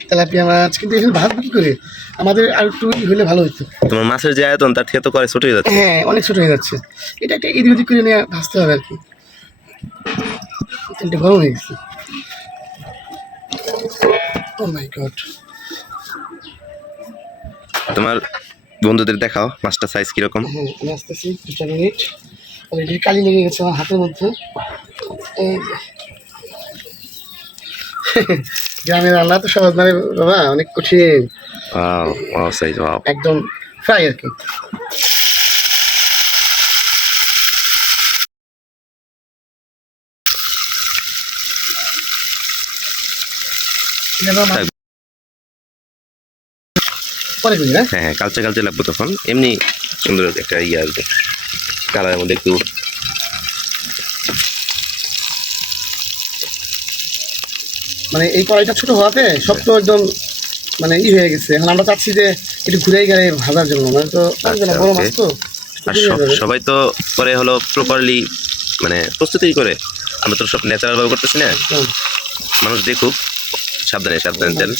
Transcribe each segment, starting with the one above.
Tilapia মাছ, কিন্তু এখানে ভাববো কি করে, আমাদের আর একটু হলে ভালো হতো। তোমার মাছের যে আয়তন তার থেকে তো করে ছোট হয়ে যাচ্ছে। হ্যাঁ, অনেক ছোট হয়ে যাচ্ছে। এটা একটা এদিক ওদিক করে নিয়ে ভাজতে হবে আর কি। তেলটা গরম হয়ে গেছে। ও মাই গড। তোমার বন্ধুদের দেখাও মাছটা সাইজ কিরকম। হ্যাঁ, আমি আসতেছি 2 মিনিট। অলরেডি কালি লেগে গেছে আমার হাতের মধ্যে। এই গ্রামের রান্না তো সহজ মানে বাবা, অনেক কঠিন। Wow wow size wow. একদম ফ্রাই আর কি। পরে করি না। হ্যাঁ হ্যাঁ, কালচে কালচে লাগবে তখন, এমনি সুন্দর একটা ইয়ে আসবে কালারের মধ্যে একটু। মানে এই কড়াইটা ছোট হওয়াতে সব তো একদম মানে হয়ে গেছে। এখন আমরা চাচ্ছি যে একটু ঘুরে গেলে ভাজার জন্য, মানে তো পারবে না, বড় মাছ তো। আর সবাই তো করে হলো প্রপারলি মানে প্রস্তুতি করে, আমরা তো সব ন্যাচারাল ভাবে করতেছি না। মানুষ দেখুক, সাবধানে সাবধানে তেল।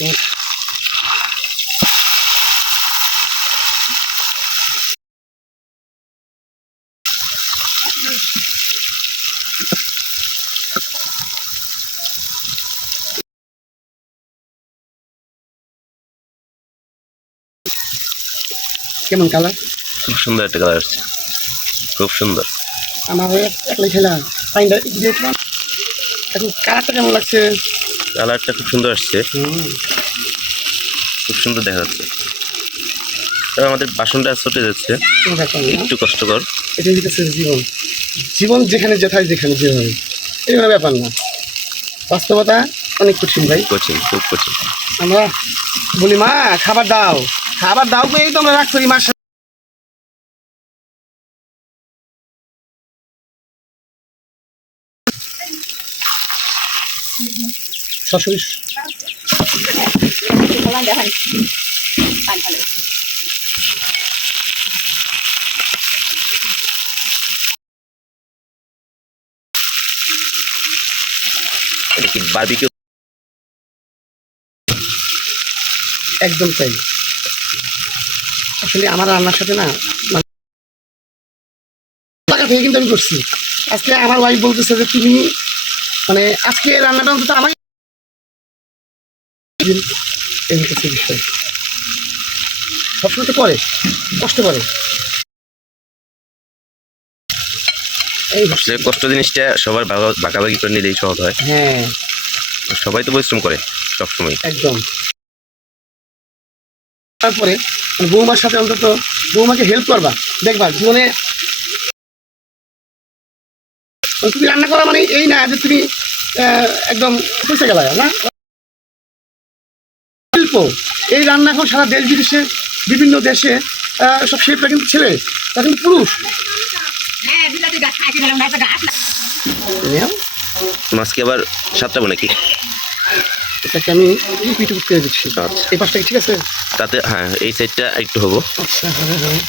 কেমন কালার? খুব সুন্দর একটা কালার আসছে, খুব সুন্দর। আমার একলাই খেলাম, পাইনটা দিয়েছিলাম। এখন কালারটা কেমন লাগছে? কালারটা খুব সুন্দর আসছে, খুব সুন্দর দেখা যাচ্ছে। তবে আমাদের বাসনটা ছুটে যাচ্ছে, একটু কষ্টকর। এটা হচ্ছে জীবন। জীবন যেখানে যেথায় যেখানে যেভাবে, এরকম ব্যাপার না। বাস্তবতা অনেক কঠিন ভাই, কঠিন, খুব কঠিন। আমরা বলি মা খাবার দাও, খাবার দাও, এই তো আমরা রাগ করি মার সাথে। শাশুড়ি এটা কি বারবিকিউ? একদম তাই। আসলে আমার রান্নার সাথে না টাকা থেকে কিন্তু আমি করছি। আজকে আমার ওয়াইফ বলতেছে যে তুমি মানে আজকে রান্নাটা অন্তত আমার, এই হচ্ছে বিষয়। সবসময় তো করে কষ্ট করে। এই আসলে কষ্ট জিনিসটা সবার ভাগাভাগি করে নিলেই সহজ হয়। হ্যাঁ, সবাই তো পরিশ্রম করে সবসময়। একদম। তারপরে বৌমার সাথে অন্তত বৌমাকে হেল্প করবা, দেখবা জীবনে তুমি রান্না করা মানে এই না যে তুমি একদম পয়সা গেলা না। শিল্প, এই রান্না এখন সারা দেশ বিদেশে বিভিন্ন দেশে সব শেফরা কিন্তু ছেলে, তা কিন্তু পুরুষ। মাছকে আবার সাতটাবো নাকি? এটাকে আমি পিটুপ করে দিচ্ছি। আচ্ছা, এই পাশটা ঠিক আছে, তাতে হ্যাঁ এই সাইডটা একটু হবো, আচ্ছা হ্যাঁ হ্যাঁ।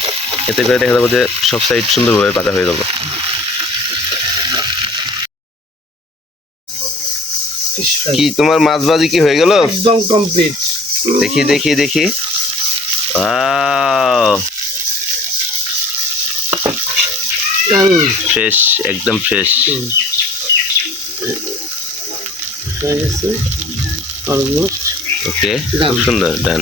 এতে করে দেখা যাবো যে সব সাইড সুন্দরভাবে পাতা হয়ে যাবো। কি তোমার মাছ ভাজি কি হয়ে গেল? একদম কমপ্লিট। দেখি দেখি দেখি, ফ্রেশ, একদম ফ্রেশ। হয়ে গেছে অলমোস্ট। ওকে, খুব সুন্দর, ডান।